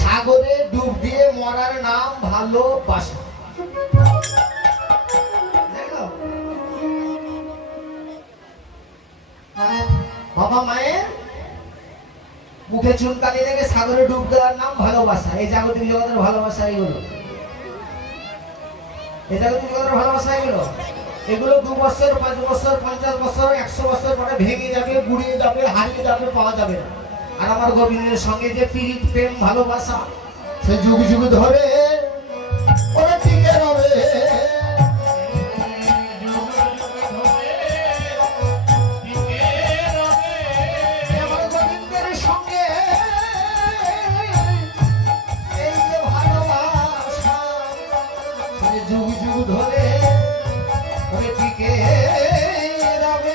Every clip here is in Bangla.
সাগরে ডুব দিয়ে মরার নাম ভালোবাসা। বাবা মায়ের মুখে চুনকালি লেগে সাগরে ডুব দেওয়ার নাম ভালোবাসা। এই জাগতিক জগতের ভালোবাসা এগুলো, এই জাগতিক জগতের ভালোবাসা এগুলো। এগুলো 2 বছর, 5 বছর, 50 বছর, 100 বছর পরে ভেঙে যাবে, গুড়িয়ে যাবে, হারিয়ে যাবে, পাওয়া যাবে না। আর আমার গোবিন্দের সঙ্গে যে প্রীত, প্রেম, ভালোবাসা, সে যুগ যুগ ধরে ওরা টিকে রবে। আমার গোবিন্দের সঙ্গে এই যে ভালোবাসা, সে যুগ যুগ ধরে ওরা টিকে রবে।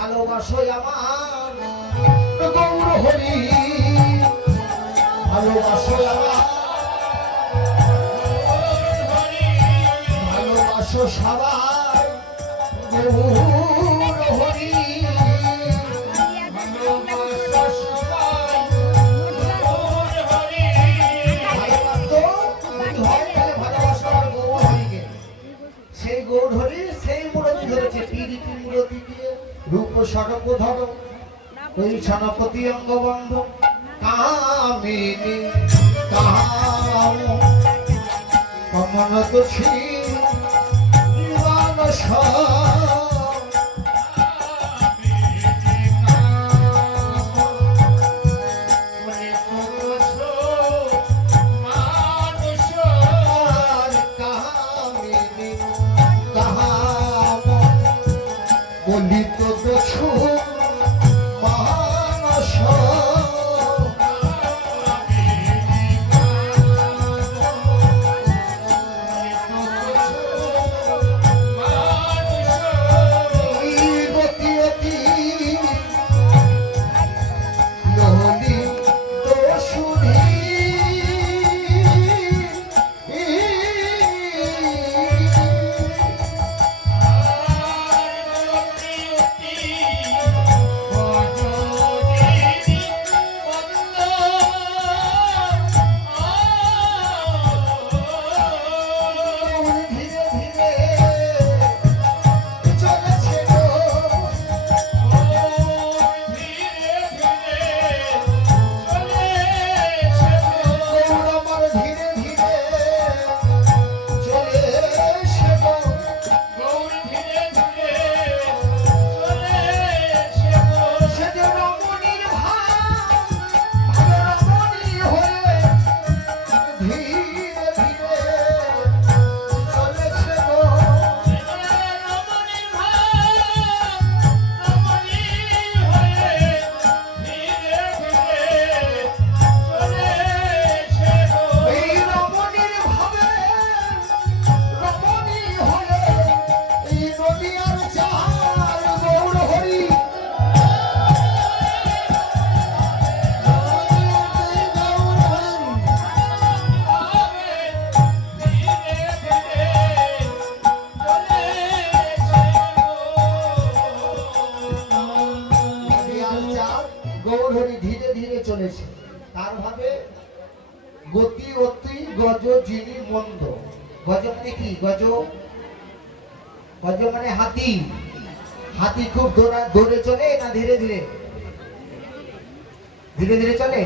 ভালোবাসোই আমার গৌর হরি, ভালোবাসোই আমার, ভালোবাসো সবাই গৌর হরি, ভালোবাসো সবাই গৌর হরি। ভালোবাসো হয় তাহলে ভালোবাসো আর গৌর হরিকে। সেই গৌর হরি সেই মূরতি ধরেছে, পিরিতি মূরতি দিয়ে রূপ সড়ক ধর ওই ছনপতি অঙ্গবন্ধ কামিনী কাম কমনত ছি মানস। বলিত দেছো মানস, চলেছে। তার ভাবে গতি অতি গজ যিনি মন্দ। গজ মানে কি? গজ গজ মানে হাতি। হাতি খুব দৌড়ে চলে না ধীরে ধীরে? ধীরে ধীরে চলে।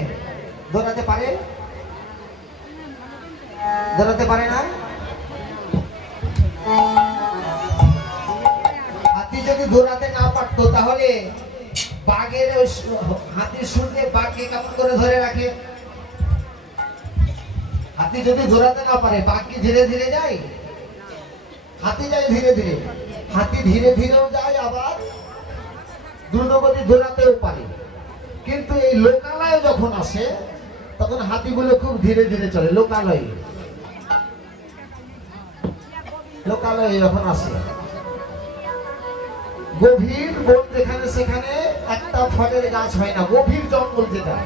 দৌড়াতে পারে? দৌড়াতে পারে না। হাতি যদি দৌড়াতে না পারতো তাহলে বাঘের হাতির শুনলে বাঘকে কেমন করে ধরে রাখে? হাতি যদি দৌড়াতে না পারে বাঘ কি ধীরে ধীরে যায়? হাতি যায় ধীরে ধীরে। হাতি ধীরে ধীরেও যায়, আবার দ্রুতগতি দৌড়াতেও পারে। কিন্তু এই লোকালয়ে যখন আসে তখন হাতিগুলো খুব ধীরে ধীরে চলে। লোকালয়ে যখন আসে গভীর বন যেখানে সেখানে একটা ফলের গাছ হয় না, গভীর জঙ্গল যেটা,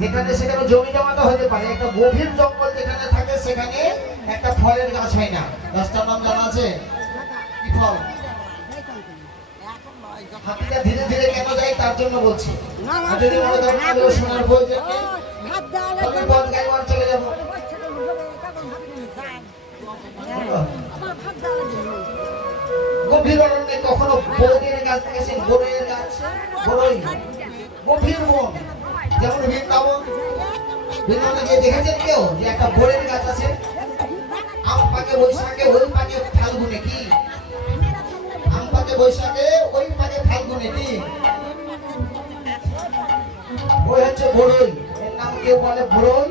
যেখানে সেখানে জমি জমাটা হতে পারে, একটা গভীর জঙ্গল যেখানে থাকে সেখানে একটা ফলের গাছ হয় না। গাছটার নাম জানা আছে? কি ফল? হাতিটা ধীরে ধীরে কেন যায় তার জন্য বলছি। আর যদি মনে করেন আলো শোনার প্রয়োজন নেই, তবে বন গাইওয়ার চলে যাবো। গভীর অরণ্যে কখনো বড়ইয়ের গাছ দেখেছেন? বড়ইয়ের গাছ, বড়ই, গভীর বন, যেমন বৃন্দাবন। বৃন্দাবনে গিয়ে দেখেছেন কেউ যে একটা বড়ইয়ের গাছ আছে? আম পাকে বৈশাখে, ওই পাকে ফাল্গুনে, কি আম পাকে বৈশাখে, ওই পাকে ফাল্গুনে, কি ওই হচ্ছে বড়ই। এর নাম কেউ বলে বড়ই,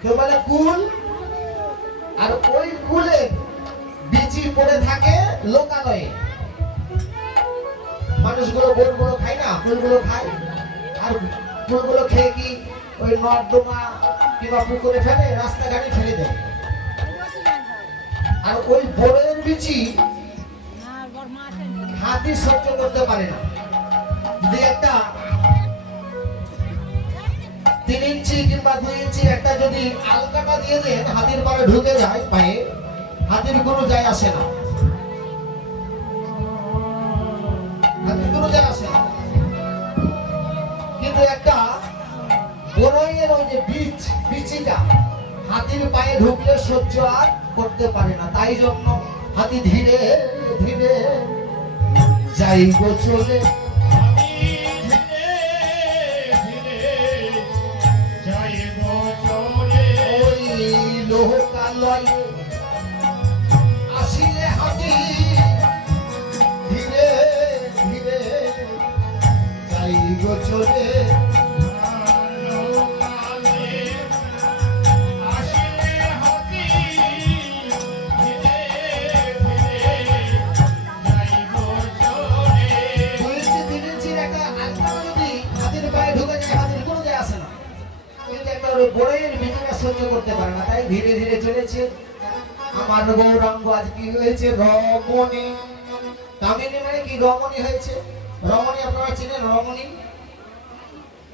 কেউ বলে কুল। আর ওই কুলে বিচি পড়ে থাকে লোকালয়ে। মানুষগুলো বোনগুলো খায় না, ফুলগুলো খায়, আর ফুলগুলো খেয়ে কি ওই নর্দমা কিংবা পুকুরে ফেলে, রাস্তাঘাটে ফেলে দেয়। আর ওই বড়ের বিচি হাতি সহ্য করতে পারে না। যদি একটা 3 ইঞ্চি কিংবা 2 ইঞ্চি একটা যদি আলকাটা দিয়ে দেন, হাতির পায়ে ঢুকে যায়, পায়ে হাতির কোনো যায় আসে না, হাতির কোনো যায় আসে না। কিন্তু একটা বড়ইয়ের ওই যে বিচিটা হাতির পায়ে ঢুকলে সহ্য আর করতে পারে না, তাই জন্য হাতি ধীরে ধীরে যাইব চলে। লোকালয়ে আসিলে হাতি ধীরে ধীরে যাইব চলে। বড়ইয়ের বিচিটা সহ্য করতে পারে না, তাই ধীরে ধীরে চলেছে। আমার গৌরাঙ্গ আজ কি হয়েছে? রমণী। কামিনী মানে কি? রমণী হয়েছে। রমণী আপনারা চিনেন? রমণী,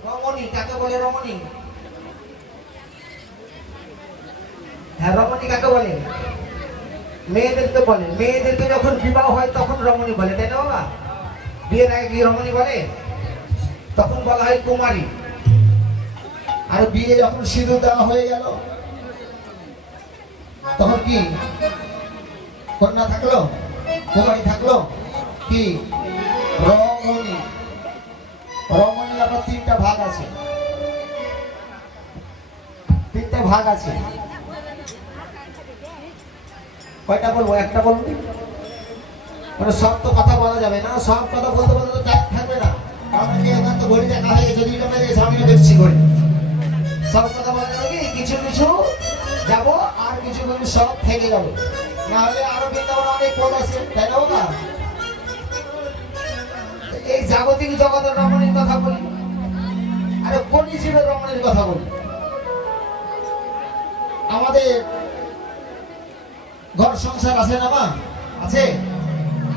রমণী কাকে বলে? রমণী, হ্যাঁ, রমণী কাকে বলে? মেয়েদেরকে বলে। মেয়েদেরকে যখন বিবাহ হয় তখন রমণী বলে, তাই না বাবা? বিয়ের আগে কি রমণী বলে? তখন বলা হয় কুমারী। আর বিয়ে যখন সিঁদুর দেওয়া হয়ে গেল তখন কি কন্যা থাকলো, কুমারী থাকলো, কি রমণী। রমণী আবার 3টা ভাগ আছে, 3টা ভাগ আছে। কয়টা বলবো? একটা বলবো, মানে সব তো কথা বলা যাবে না, সব কথা বলতে বলতে তো টাইম থাকবে না। কারণ কি এখন তো ঘড়ি দেখা হয়ে গেছে, 2টা বেজে গেছে, আমি দেখছি ঘড়ি। সব কথা বলা যাবে কি? কিছু কিছু যাবো আর কিছু কিছু সব থেকে যাবে, না হলে আরো বৃন্দাবন অনেক পদ আছে, তাই না বাবা? এই জাগতিক জগতের রমণীর কথা বলি, আরে কোন হিসেবে রমণীর কথা বলি? আমাদের ঘর সংসার আছে না মা? আছে?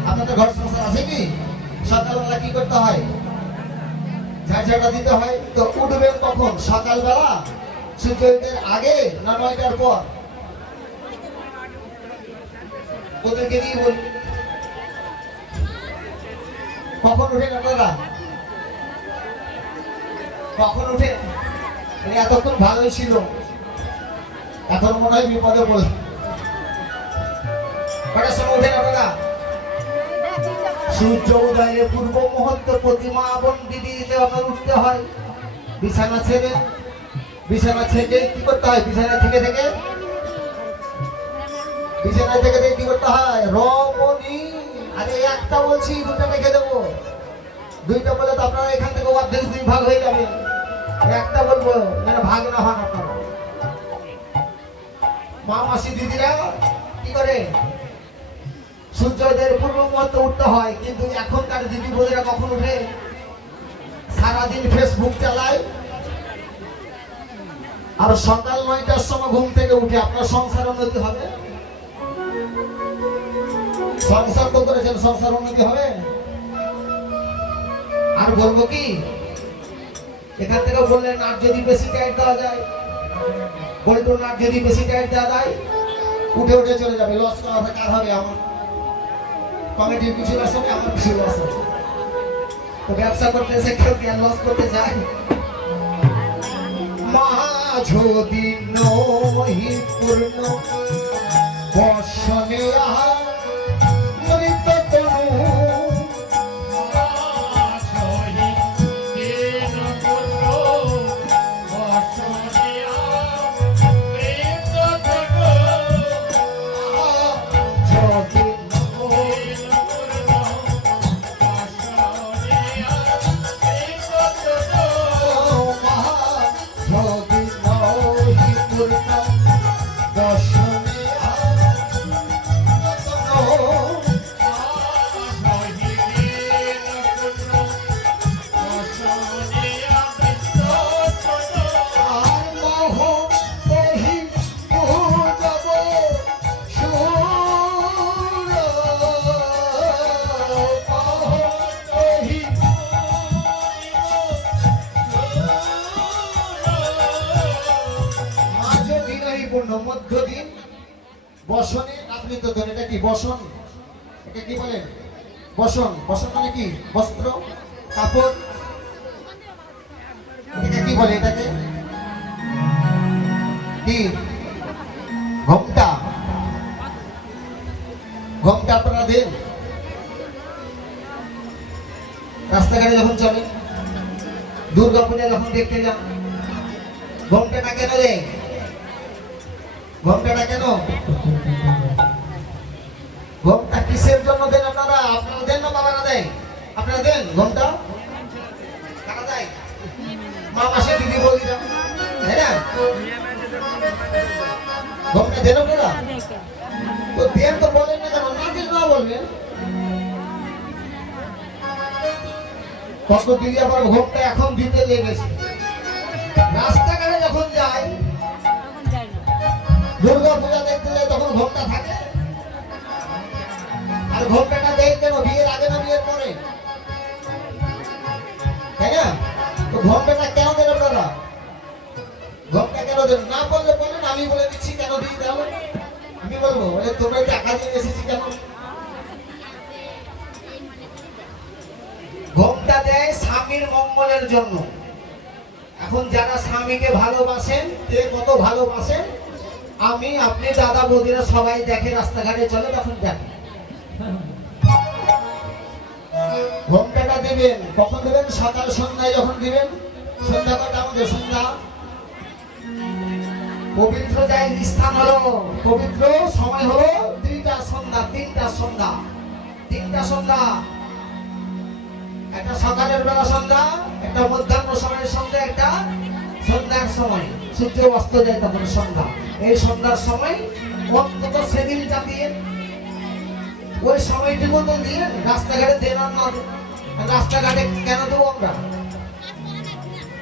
আপনাদের ঘর সংসার আছে কি? সকালবেলা কি করতে হয়? ঝাড়ঝাড়া দিতে হয়। তো উঠবেন কখন? সকালবেলা সূর্যোদয়ের আগে না 9টার পর? ওদেরকে দিয়ে বলি কখন উঠেন আপনারা? কখন উঠেন? এতক্ষণ ভালোই ছিল, এখন মনে হয় বিপদে পড়ল। কটার সময় উঠেন আপনারা? সূর্য উদয়ের পূর্ব মুহূর্ত প্রতিমা এবং দিদিতে আপনার উঠতে হয়। বিছানা ছেড়ে, বিছানা থেকে কি করতে হয়? বিছানা থেকে কি করতে হয়? রমণী। আরে একটা বলছি, 2টা রেখে দেবো। 2টা বলে তো আপনারা এখান থেকে অর্ধেক 2 ভাগ হয়ে যাবে। একটা বলবো যেন ভাগ না হন আপনারা। মা মাসি দিদিরা কি করে? সূর্যোদয়ের পূর্ব মুহূর্তে উঠতে হয়, কিন্তু এখনকার দিদি বোনেরা কখন উঠে? সারাদিন ফেসবুক চালায় আর সকাল 9টার সময় ঘুম থেকে উঠে। আপনার সংসার উন্নতি হবে? সংসার তো করেছেন, সংসার উন্নতি হবে। আর বলবো কি, এখান থেকে বললেন আর যদি বেশি টাইট দেওয়া যায়, বল্টু নাট যদি বেশি টাইট দেওয়া যায়, উঠে উঠে চলে যাবে। লস করা কার হবে? আমার কমিটির কিছু লস হবে, আমার কিছু লস হবে। তো ব্যবসা করতে এসে কেউ কি লস করতে যায়? মাঝদি নহি পূর্ণ বর্ষণে মৃত তনু মধ্যদিন বসনে আবৃত ধন। এটা কি বসন? এটা কি বলেন? বসন। বসন মানে কি? বস্ত্র, কাপড়। এটা কি বলে? এটাকে কি? ঘোমটা। ঘোমটা আপনারা দেন রাস্তাঘাটে যখন চলেন, দুর্গা পূজা যখন দেখতে যান, ঘোমটাটা কেন দেয়? ঘোমটাটা কেন? ঘোমটা কিসের জন্য দেন আপনারা? আপনারা দেন না বাবারা দেয়? আপনারা দেন ঘোমটা? কারা দেয়? মা মাসে দিদি বৌদিরা, তাই না? ঘোমটা দেন আপনারা? তো দেন তো বলেন না কেন? না দিন না বলবেন। কত দিদি আবার ঘোমটা এখন দিতে লেগেছে। রাস্তাঘাটে যখন যাই, দুর্গা পূজা দেখতে যাই, তখন ঘোমটা থাকে। আর ঘোমটাটা দেয় কেন? বিয়ের আগে না বিয়ের পরে? তাই না? তো ঘোমটাটা কেন দেন আপনারা? ঘোমটা কেন দেন? না বললে বলেন, আমি বলে দিচ্ছি কেন দিয়ে দাও। আমি বলবো তোমরা টাকা দিয়ে এসেছি কেন? ঘোমটা দেয় স্বামীর মঙ্গলের জন্য। এখন যারা স্বামীকে ভালোবাসেন, কে কত ভালোবাসেন, আমি, আপনি, দাদা বৌদিরা সবাই দেখে, রাস্তাঘাটে চলে, তখন দেখে। ঘোমটাটা দেবেন কখন দেবেন? সকাল সন্ধ্যায় যখন দিবেন। সন্ধ্যা কটা আমাদের? সন্ধ্যা পবিত্র যাই স্থান হলো, পবিত্র সময় হলো 3টা সন্ধ্যা। 3টা সন্ধ্যা, 3টা সন্ধ্যা। একটা সকালের বেলা সন্ধ্যা, একটা মধ্যাহ্ন সময়ের সন্ধ্যা, একটা সন্ধ্যার সময় সূর্য অস্ত যায় তখন সন্ধ্যা। এই সন্ধ্যার সময় অন্তত সেদিনটা দিয়ে, ওই সময়টুকু তো দিয়ে রাস্তাঘাটে দেন আর না। রাস্তাঘাটে কেন দেবো আমরা?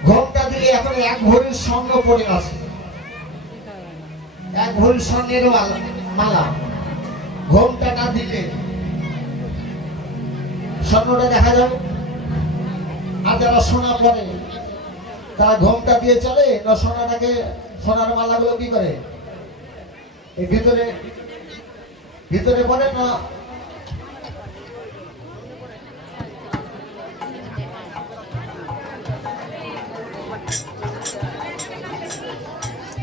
ঘোমটা দিলে এখন 1 ভরির স্বর্ণ পড়ে আছে, 1 ভরির স্বর্ণের মালা। ঘোমটাটা দিলে স্বর্ণটা দেখা যাবে। আর যারা সোনা পরে, তারা ঘোমটা দিয়ে চলে না সোনাটাকে, সোনার মালাগুলো কি করে? এই ভিতরে ভিতরে পরে না